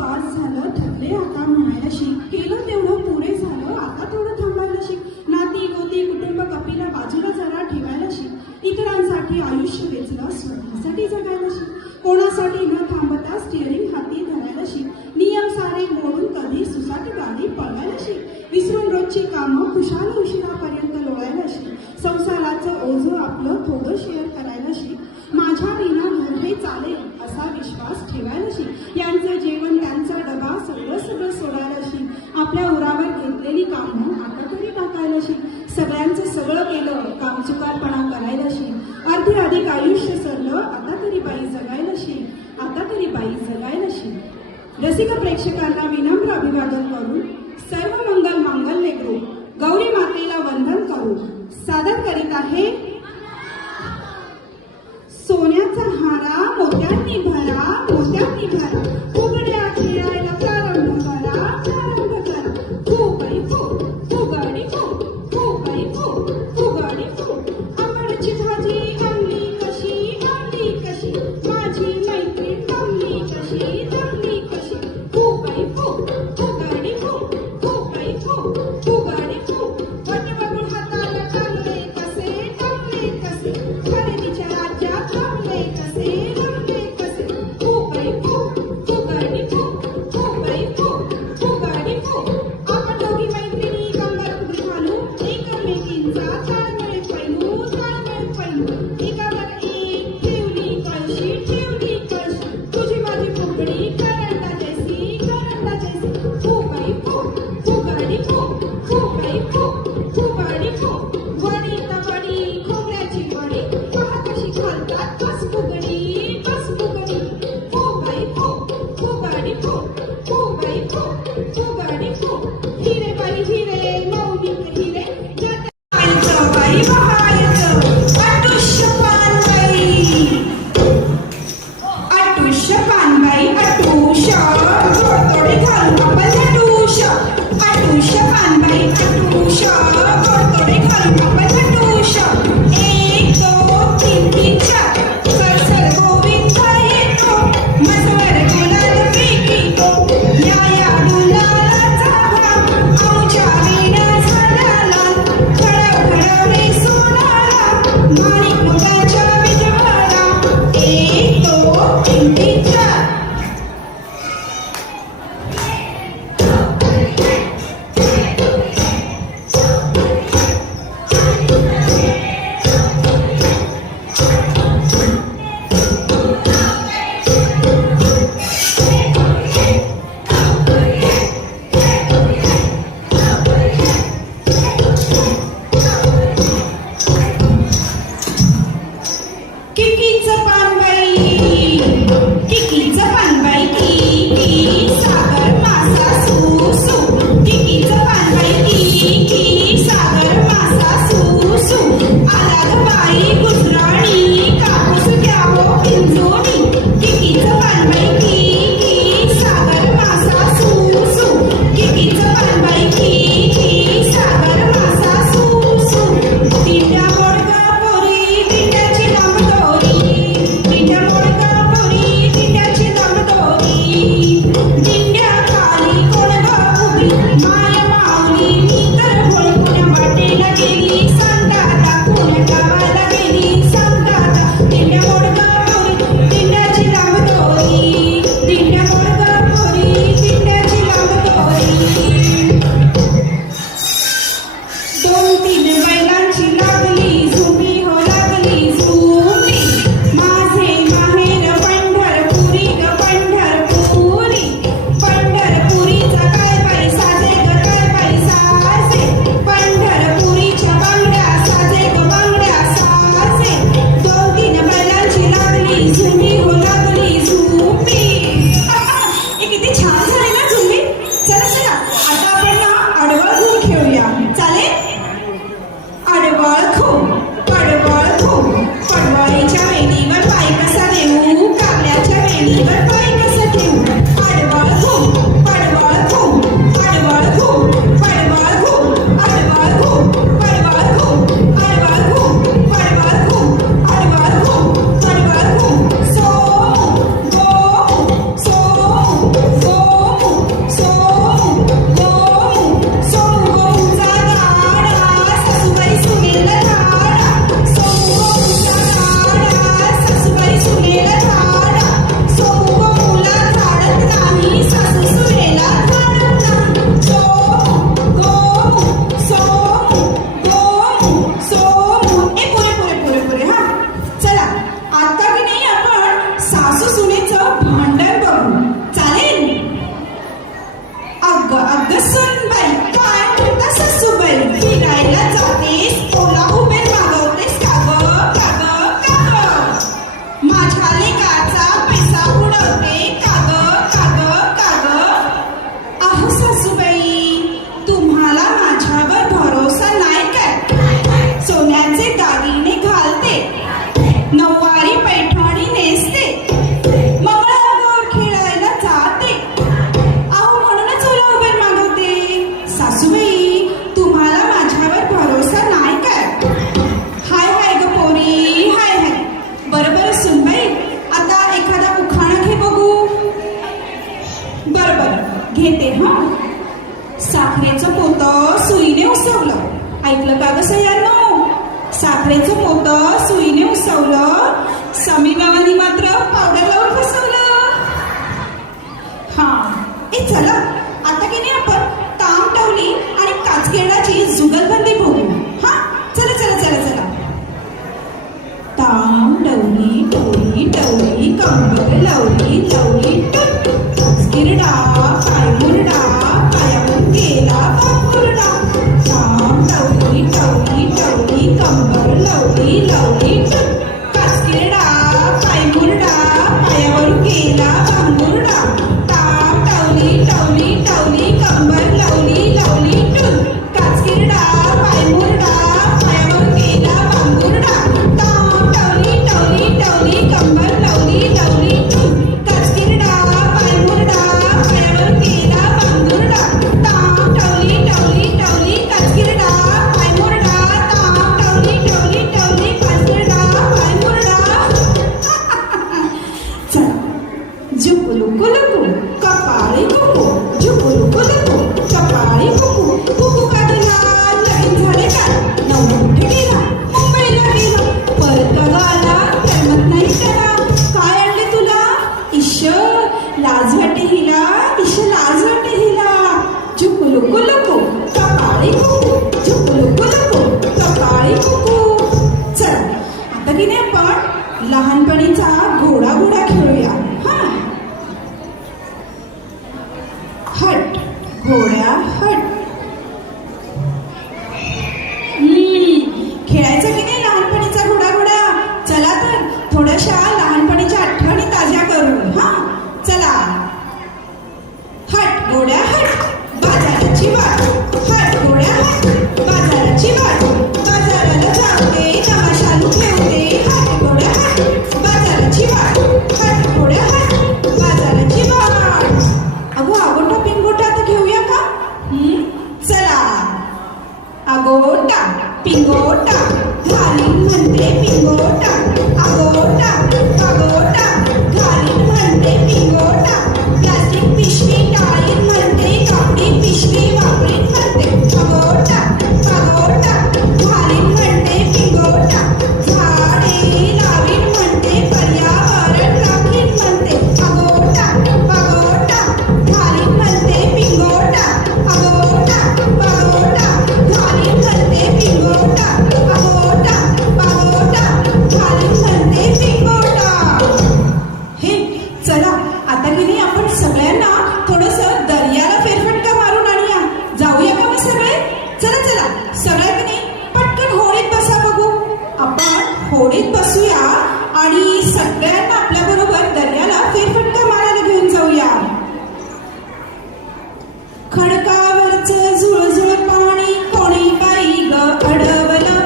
बास झालं, ठरले आता म्हणायला शिक. केलं तेवढं पुरे झालं, आता तेवढं थांबायला शिक. नाती गोती कुटुंब कपिला बाजूला जरा ठेवायला शिक. इतरांसाठी आयुष्य वेचलं, स्वतःसाठी जगायला शिक. कोणासाठी न थांबता स्टिअरिंग हाती धरायला शिक. नियम सारे मोडून कधी सुसाट गाडी पळवायला शिक. विसरून रोजची कामं खुशाल उशिरापर्यंत लोळायला शिक. संसाराचं ओझं आपलं थोडं शेअर करायला शिक. माझ्या विना घर हे चालेल असा विश्वास ठेवायला शिक. यांचं जेवण त्यांचा डबा सगळं सगळं सोडायला शिक. आपल्या उरावर घेतलेली कामं आता तरी टाकायला शिक. सगळ्यांचं सगळं केलं, कामचुकारपणा करायला शिक. अर्धी अधिक आयुष्य सरलं, आता तरी बाई जगायला शिक. आता तरी बाई जगायला शिक. रसिक प्रेक्षकांना विनम्र अभिवादन करून सर्व मंगल मांगल्य ग्रुप गौरी मातेला वंदन करून सादर करीत आहे सोन्याचा हारा मोत्यांनी भरा, मोत्यांनी भरा. फुगड्या खेळायला प्रारंभ करा, प्रारंभ करा. फुगडी फुग, फुगडी फुग, फुगडी फुग, फुगडी फुग. आंबडची भाजी आणली कशी, आणली कशी. माझी मैत्रीण जमली कशी, जमली कशी. फुगडी फुग, फुगडी फुग, फुगडी फुग, फुगडी फुग. वट बघून हाताला टांगले कसे, टांगले कसे. खरेदीच्या राज्यात रमले कसे, रमले कसे. फुगडी फुग, फुगडी फुग, फुगडी फुग, फुगडी फुग. आपण दोघी मैत्रिणी कंबर उभी घालू, एकमेकींचा ताळमेळ पैलू, ताळमेळ पैलू. एकावर एक ठेवली कळशी, ठेवली कळशी. तुझी माझी फुगडी करंडा जैसी, करंडा जैसी. फुगडी फुग, फुगडी फुग, फुगडी फुग, फुगडी फुग. वडी तवडी खोबऱ्याची वडी, पहा कशी घालतात बस फुगडी, बस फुगडी. फुगडी फुग, फुगडी फुग, फुगडी फुग, फुगडी फुग. हिरे बाई हिरे, मौलिक हिरे. जतायचं बाई बहायचं, अटुष्य पानबाई, अटुष्य पानबाई, अटुष्य. गोडतोडे घालून आपण अटुष्य, अटुष्य पानबाई, अटुष्य. गोडतोडे घालून आपण अटुष्य. 1 2 3 3 4 सरसर गोविंद येतो, मजवर गुलाल फेकितो. या गुलालाचा भाव आमच्या विणा झाला लाल. खळव खळवले सोनाला, माणिक मुलाच्या विजवाला. 1 2 3 3 4. किकीचं पानबाई, किकीचं पानबाई, की सागर मासा सू सू. किकीचं पानबाई, की सागर मासा सू सू. आला ग बाई गुजराणी, कापूस घ्यावो पिंजोनी. किकीचं पानबाई, की सागर मासा सू सू. किकीचं पानबाई, की सागर मासा सू सू. दिंड्या मोडगा पोरी, दिंड्याची लांब दोरी. दिंड्या मोडगा पोरी, दिंड्याची लांब दोरी. दिंड्या खाली कोण ग उभी, माय माऊली. मी तर भोळपुण्या वाटेला गेली, सांगता कोण गावाला गेली, सांगता. दिंड्या मोडगा पोरी, दिंड्याची लांब दोरी. दिंड्या मोडगा पोरी, दिंड्याची लांब दोरी. 2-3 बैलांची लागली झुमी, हो लागली झुमी. माझे माहेर पंढरपुरी ग पंढरपुरी. घेते हा. साखरेचं पोतं सुईने उसवलं. ऐकलं का ग सह्यांनो? साखरेचं पोतं सुईने उसवलं, समी गावानी मात्र पावडर लावून फसवलं. हा ए चला आता की नाही आपण ताम टवली आणि काचकेडाची जुगलबंदी बघू. हा चला चला चला चला. ताम टवली टवली टवली कंबर लावली लावली काचकिरडा पाय मुरडा पायावर गेला बांबुरडा. ताम टवली टवली टवली कंबर लावली लावली काचकिरडा पाय मुरडा पायावर गेला बांबुरडा. ताम टवली टवली टवली कंबर लावली लावली काचकिरडा पाय मुरडा पायावर गेला बांबुरडा. ताम टवली टवली टवली कंबर लावली लावली काचकिरडा पाय मुरडा पायावर गेला बांबुरडा. ताम टवली टवली टवली काचकिरडा पाय मुरडा. ताम टवली टवली टवली काचकिरडा पाय मुरडा. चला झुकुलुकुलुकु कपाळी कुकू झुकुलुकुलुकु कपाळी कुकू. कुकू काढला लगीन झाले का नवमुठे गेला मुंबईला गेला परत का आला करमत नाही त्याला. काय आणले तुला? इश लाज वाटे हिला इश लाज वाटे हिला. झुकुलुकुलुकु कपाळी कुकू झुकुलुकुलुकु कपाळी कुकू. चला आता की नाही आपण लहानपणीचा घोडा घोडा खेळूया. हा हट घोड्या हट. खेळायचं की नाही लहानपणीचा घोडा घोडा? चला तर थोड्याशा लहानपणीच्या आठवणी ताज्या करू. हा चला. हट घोड्या हट बाजाराची वाट. हट घोड्या हट बाजाराची वाट. बाजाराला जाते तमाशालू ठेवते. हट घोड्या हट बाजाराची वाट. हट घोड्या हट बाजाराची वाट. अगो आगोटा पिंगोटा आता घेऊया का? चला. आगोटा पिंगोटा घालीन म्हणते पिंगोटा. आगोटा आगोटा घालीन म्हणते पिंगोटा. प्लास्टिक पिशवी टाळीन म्हणते कापडी पिशवी वापरीन म्हणते. आगोटा आगोटा घालीन म्हणते पिंगोटा. झाडे लावीन म्हणते पर्यावरण राखीन म्हणते. आगोटा आगोटा घालीन म्हणते पिंगोटा. आगोटा आगोटा घालीन म्हणते पिंगोटा. आगोटा आगोटा घालीन म्हणते पिंगोटा. हे चला आता की नाही आपण सगळ्यांना थोडंसं दर्याला फेरफटका मारून आणूया. जाऊया का मग सगळे? चला चला सगळ्या की नाही पटकन होडीत बसा बघू. आपण होडीत बसूया आणि सगळ्यांना आपल्या बरोबर दर्याला फेरफटका मारायला घेऊन जाऊया. खडकावरचं झुळझुळ पाणी कोणी बाई ग अडवलं.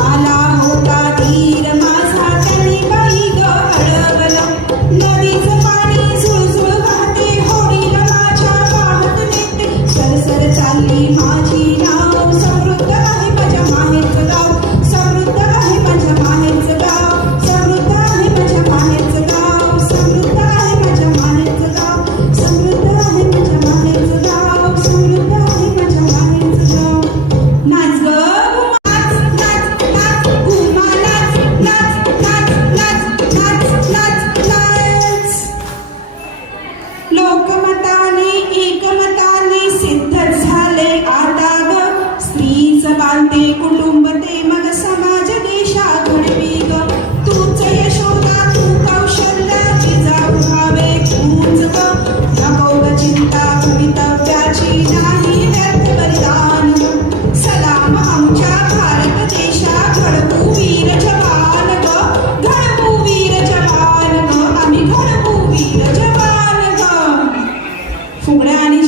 आला होता तीर माझा त्याने बाई ग अडवलं. नदीचं पाणी झुळझुळ वाहते होडीला माझ्या वाहत नेते. सरसर चालली माझी नाव समृद्ध आहे माझ्या माहेरचं गाव. समृद्ध आहे माझ्या माहेरचं गाव. समृद्ध आहे माझ्या माहेरचं गाव. समृद्ध आहे माझ्या माहेरचं गाव. समृद्ध आहे माझ्या माहेरचं गाव. समृद्ध आहे माझ्या माहेरचं गाव. नाच ग नाच नाच नाच घुमा नाच नाच नाच नाच नाच नाच नाच. लोकमताने एकमताने सिद्ध झाले आता ग. स्त्रीचं बांधते कुटुंब ते मग समाज देशा घडवी ग. तूच यशोदा तू कौशल्या जिजाऊ भावे तूच ग. नको ग चिंता भवितव्याची नाही व्यर्थ बलिदान ग. सलाम आमच्या भारत देशा घडवू वीर जवान ग. घडवू वीर जवान ग. आम्ही घडवू वीर जवान ग. फुगड्या आणि